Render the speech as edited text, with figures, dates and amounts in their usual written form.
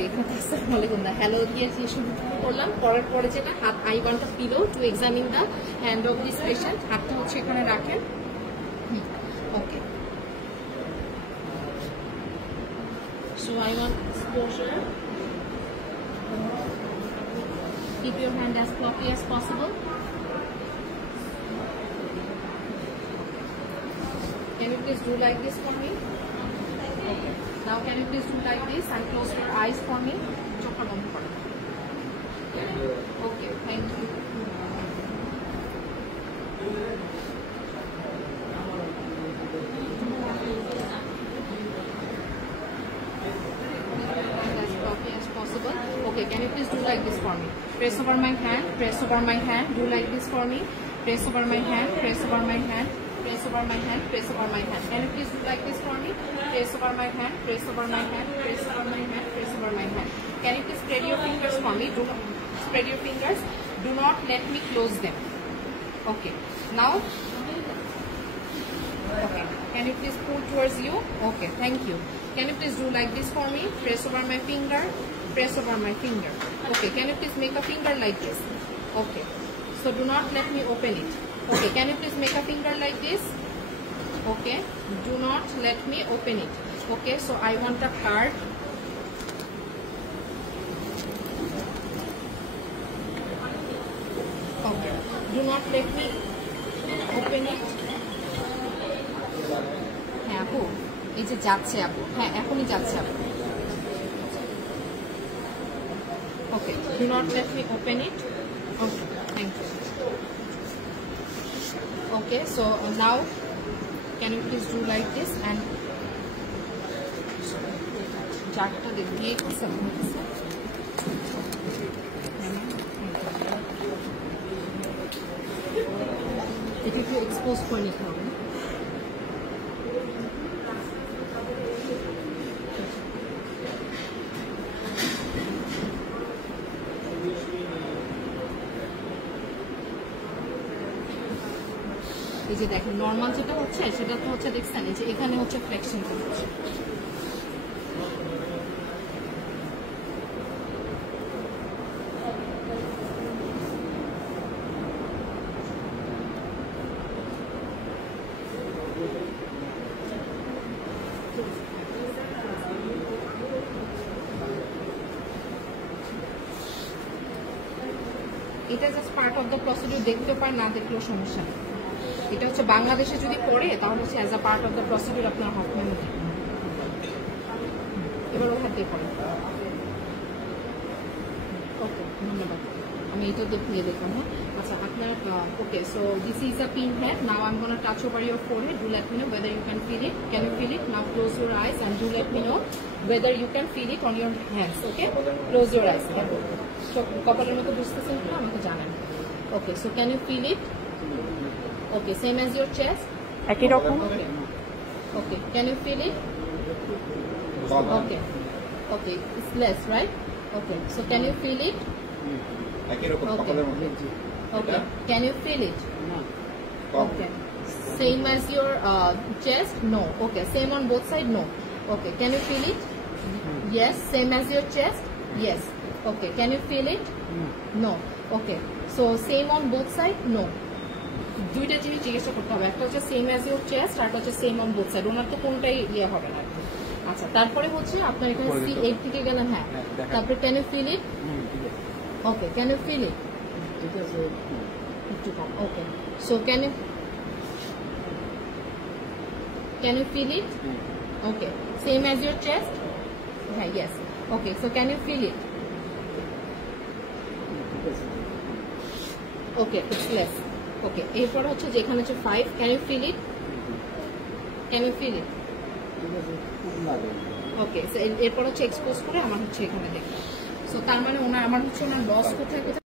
সরি আসসালামু আলাইকুম দা হ্যালো দিয়ে যে শুরু করলাম করার পরে যেটা হাত I want a pillow to examine the hand of this patient হাতটা হচ্ছে এখানে রাখেন okay so I want exposure keep your hand as floppy as possible can you please do like this for me okay now can you please do like this and close your eyes for me chokha bond koro okay thank you as floppy as possible okay can you please do like this for me press over my hand do like this for me press over my hand press over my hand press over my hand press over my hand can you please do like this for me press over my hand press over my hand press over my hand press over my hand can you please spread your fingers for me do spread your fingers do not let me close them okay now okay can you please pull towards you okay thank you can you please do like this for me press over my finger press over my finger okay can you please make a finger like this okay so do not let me open it okay can you please make a finger like this okay do not let me open it okay so I want a card okay do not let me open it হ্যাঁ আপু এই যে যাচ্ছে আপু হ্যাঁ এখনই যাচ্ছে আপু okay do not let me open it okay thank you okay so now can you please do like this and jarta দিয়ে এটা একটু এক্সপোজ করে নিতে হবে এই যে দেখেন নরমাল যেটা হচ্ছে সেটা তো হচ্ছে দেখছেন এই যে এখানে হচ্ছে ফ্লেক্সিং করছে এটা just part of the procedure দেখতে পার না দেখলেও সমস্যা নেই এটা হচ্ছে বাংলাদেশে যদি পড়ে তাহলে হচ্ছে as a part of the procedure আপনার হক মেনু এবার ওর হাতে পড়ে ওকে ধন্যবাদ আমি এটা দেখিয়ে দেখলাম হ্যাঁ আচ্ছা আপনার okay so this is a pin head now I am gonna touch over your forehead do let me no whether you can feel it can you feel it now close your eyes and do let me know whether you can feel it on your hands okay close your eyes কপালের মতো বুঝতেছেন কিনা আমাকে জানান okay so can you feel it okay same as your chest একই রকম okay can you feel it okay okay it's less right okay so can you feel it একই রকম কপালের মধ্যে okay can you feel it okay same as your chest no okay same on both side no okay can you feel it yes same as your chest yes okay can you feel it no okay so same on both side no দুইটা জিনিস জিজ্ঞাসা করতে হবে একটা হচ্ছে same as your chest আর একটা হচ্ছে same on both side ওনার তো কোনটাই ইয়ে হবে না আচ্ছা তারপরে হচ্ছে আপনার এখানে সি 8 থেকে গেলেন হ্যাঁ তারপরে can you feel it okay can you feel it একটু কম okay so can you feel it okay same as your chest হ্যাঁ yes okay so can you feel it okay it's less okay এরপর হচ্ছে যেখানে হচ্ছে 5 can you feel it okay এরপর হচ্ছে এক্সপোজ করে আমার হচ্ছে এখানে দেখলাম সো তার মানে ওনার আমার হচ্ছে ওনার লস কোথায় কোথায়